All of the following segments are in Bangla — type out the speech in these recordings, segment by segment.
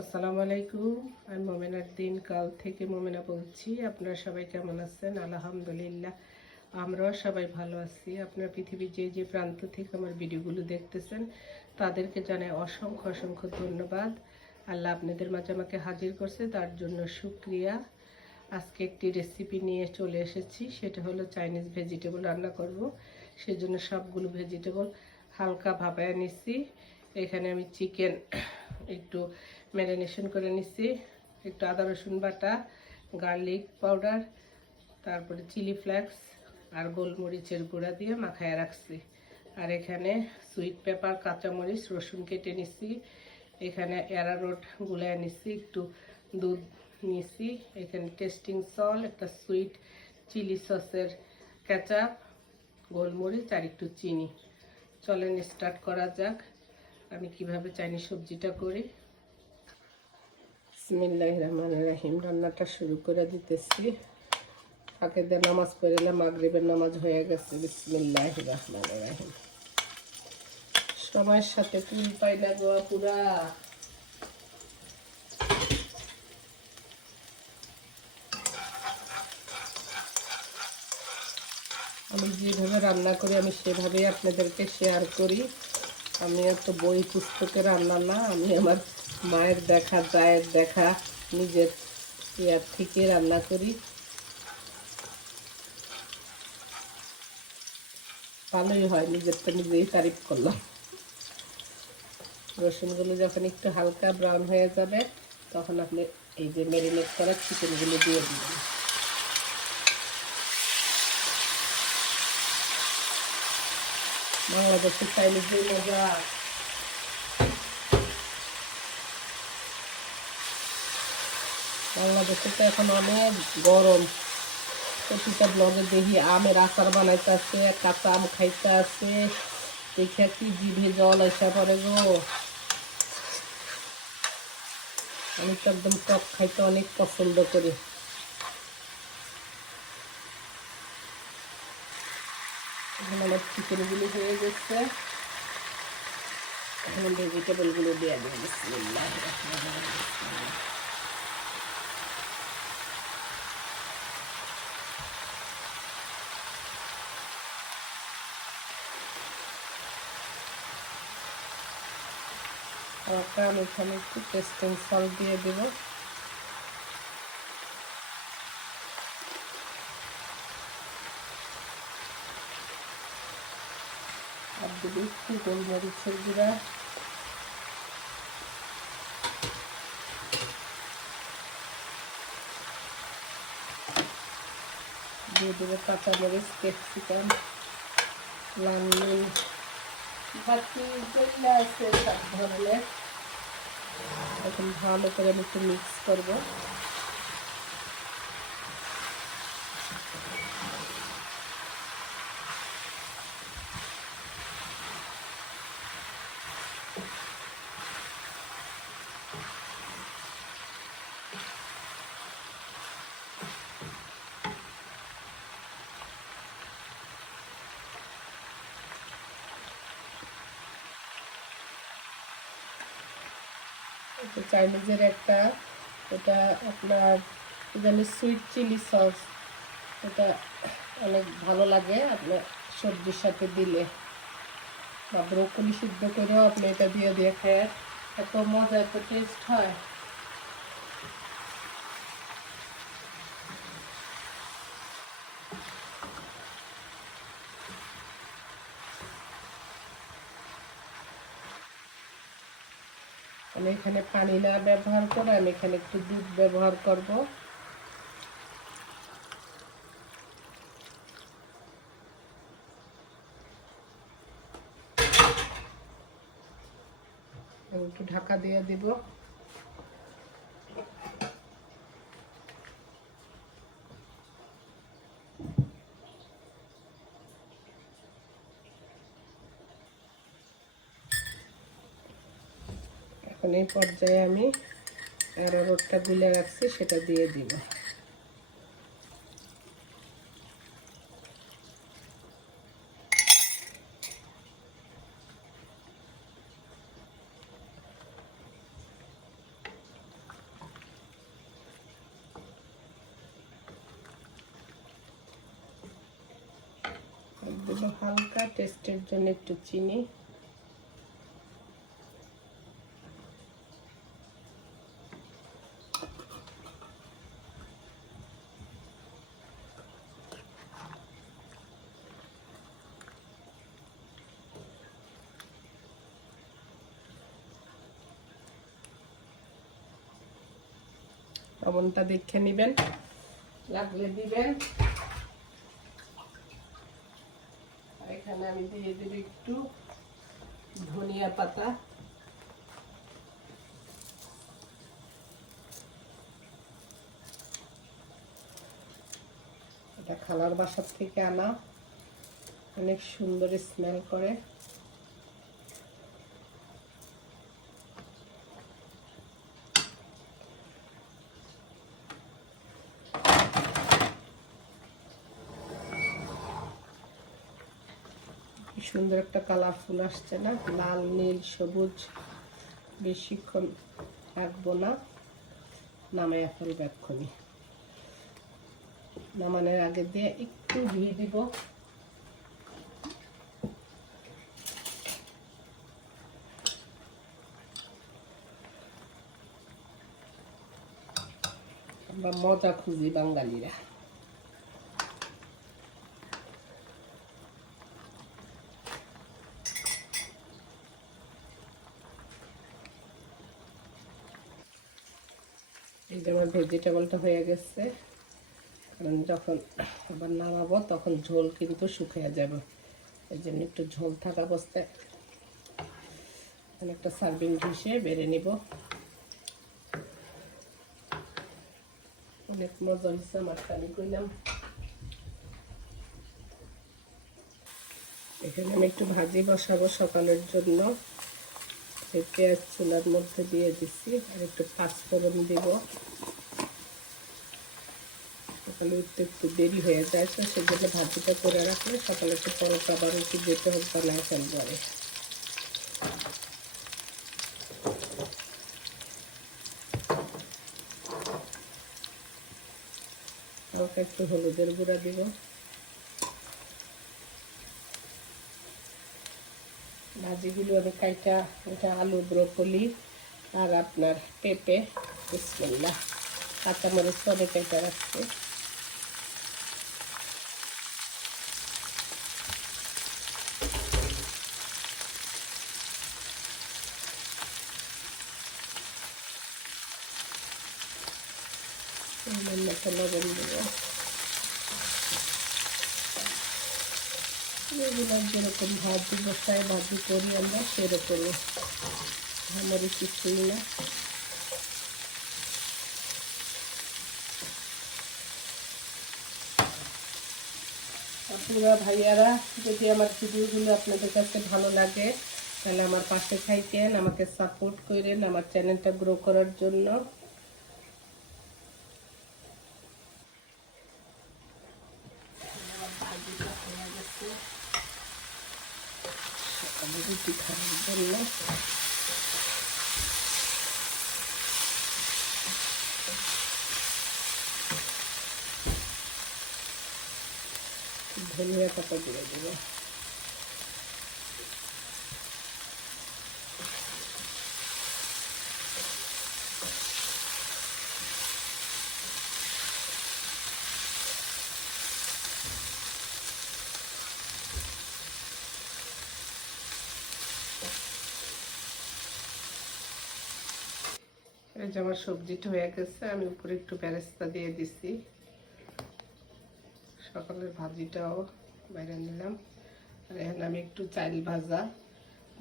আসসালামু আলাইকুম। আমি মোমেনার দিন কাল থেকে মোমেনা বলছি। আপনারা সবাই কেমন আছেন? আলহামদুলিল্লাহ, আমরাও সবাই ভালো আছি। আপনারা পৃথিবীর যে যে প্রান্ত থেকে আমার ভিডিওগুলো দেখতেছেন তাদেরকে জানাই অসংখ্য অসংখ্য ধন্যবাদ। আল্লাহ আপনাদের মাঝে আমাকে হাজির করছে, তার জন্য শুকরিয়া। আজকে একটি রেসিপি নিয়ে চলে এসেছি, সেটা হলো চাইনিজ ভেজিটেবল রান্না করব। সেজন্য সবগুলো ভেজিটেবল হালকা ভাপায় নিচ্ছি। এখানে আমি চিকেন একটু ম্যারিনেশন করে নিচ্ছি, একটু আদা রসুন বাটা, গার্লিক পাউডার, তারপরে চিলি ফ্লেক্স আর গোলমরিচের গুঁড়া দিয়ে মাখায় রাখছি। আর এখানে সুইট পেপার, কাঁচামরিচ, রসুন কেটে নিচ্ছি। এখানে অ্যারারুট গুলায় নিচ্ছি, একটু দুধ নিয়েছি। এখানে টেস্টিং সল্ট, একটা সুইট চিলি সসের কেচাপ, গোলমরিচ আর একটু চিনি। চলেন স্টার্ট করা যাক আমি কিভাবে চাইনিজ সবজিটা করি। বিসমিল্লাহির রহমানির রহিম। রান্নাটা শুরু করে দিতেছি। ফাঁকে দিয়ে নামাজ পড়লাম, মাগরিবের নামাজ হয়ে গেছে। বিসমিল্লাহির রহমানির রহিম। সময়ের সাথে ফুল পাই না গো পুরা। আমি যেভাবে রান্না করি আমি সেভাবেই আপনাদেরকে শেয়ার করি। আমি এত বই পুস্তকে রান্না না, আমি আমার মায়ের দেখা, দায়ের দেখা, নিজের ইয়ার থেকে রান্না করি। ভালোই হয়, নিজের তো নিজেই তারিফ করলাম। রসুনগুলো যখন একটু হালকা ব্রাউন হয়ে যাবে তখন আপনি এই যে ম্যারিনেট করা চিকেনগুলো দিয়ে দিবেন। বাংলাদেশের চাইনিজের মজা। বাংলাদেশে তো এখন অনেক গরম। প্রতিটা ব্লগে দেখি আমের আচার বানাইতে আছে, কাঁচা আম খাইতে আছে, দেখে কি জিভে জল আসা পড়ে গো। আমি তো একদম টক খাইতে অনেক পছন্দ করি। এখন আমার চিকেনগুলো হয়ে গেছে, এখন ভেজিটেবলগুলো দিয়ে দেবো। বিসমিল্লাহির রহমানির রহিম। আমি এখানে একটু টেস্টিং সল্ট দিয়ে দেব। আর দেবো একটু গোলমরিচের গুঁড়া, দিয়ে দেবো কাঁচামরিচ, ক্যাপসিকাম, লাল নুন, বাকি যেগুলো আছে সব ধরনের। এখন ভালো করে আমি একটু মিক্স করবো। চাইনিজের একটা, এটা আপনার জানি সুইট চিলি সস, এটা অনেক ভালো লাগে আপনার সবজির সাথে দিলে, বা ব্রোকলি সিদ্ধ করেও আপনি এটা দিয়ে দিয়ে খেয়ে এত মজা, এত টেস্ট হয়। আমি এখানে পানি না ব্যবহার করে আমি এখানে একটু দুধ ব্যবহার করব। একটু ঢাকা দিয়ে দিব। এখন এই পর্যায়ে আমি অ্যারারুটটা গুলে রাখছি সেটা দিয়ে দিব। দেব হালকা টেস্টের জন্য একটু চিনি। লবণটা দেখে নেবেন, লাগলে দিবেন। এখানে আমি দিয়ে দেব একটু ধনিয়া পাতা, এটা খালার বাসার থেকে আনা, অনেক সুন্দর স্মেল করে। সুন্দর একটা কালারফুল আসছে না, লাল নীল সবুজ। বেশিক্ষণ রাখবো না, নামাইয়া ফেলবো এক্ষুনি। নামানোর আগে দিয়ে একটু ঘি দিব। আমরা মজা খুঁজি বাঙালিরা। এই যে আমার ভেজিটেবলটা হয়ে গেছে, কারণ যখন আবার নামাবো তখন ঝোল কিন্তু শুকিয়ে যাবে, এই জন্য একটু ঝোল থাকা অবস্থায় একটা সার্ভিং ডিশে বেড়ে নিব। অনেক মজা হয়েছে আমার, খালি করলাম। এখানে আমি একটু ভাজি বসাবো সকালের জন্য। পেঁয়াজ চুলার মধ্যে দিয়ে দিচ্ছি, আর একটু পাঁচফোড়ন দিব। সকালে উঠতে একটু দেরি হয়ে যায়, তো সেজন্য ভাজিটা করে রাখলে সকালে একটু পরোটা বা রুটি যেতে হোক বানায় ফেলবো। হালকা একটু হলুদের গুঁড়া দিব। ভাজিগুলো আমি কাইটা, এটা আলু, ব্রকলি আর আপনার পেঁপে, বিসমিল্লাহ, কাঁচামরিচ সবে কাইটা রাখছি। লবণ দেব। এগুলো যেরকম ভাজি বসায় ভাজি করি আমরা সেরকমই, আমারই কিছুই না। আপনারা ভাইয়ারা যদি আমার ভিডিওগুলো আপনাদের কাছে ভালো লাগে তাহলে আমার পাশে থাকেন, আমাকে সাপোর্ট করেন আমার চ্যানেলটা গ্রো করার জন্য। রুটি খাওয়ার জন্য ধনিয়া পাতা দিয়ে দেবো। এই যে আমার সবজিটা হয়ে গেছে, আমি উপরে একটু বেরেস্তা দিয়ে দিছি। সকালের ভাজিটাও বাইরে নিলাম। আর এখানে আমি একটু চাল ভাজা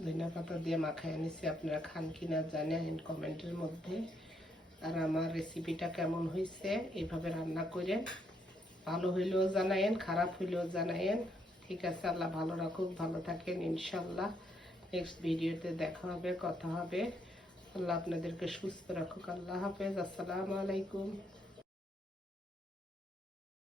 ধনিয়া পাতা দিয়ে মাখায় নিছি, আপনারা খান কিনা জানেন কমেন্টের মধ্যে। আর আমার রেসিপিটা কেমন হয়েছে এইভাবে রান্না করে ভালো হইলেও জানায়েন, খারাপ হইলেও জানায়েন। ঠিক আছে, আল্লাহ ভালো রাখুক, ভালো থাকেন ইনশাল্লাহ। নেক্সট ভিডিওতে দেখা হবে, কথা হবে। আল্লাহ আপনাদেরকে সুস্থ রাখুক। আল্লাহ হাফেজ, আসসালামু আলাইকুম।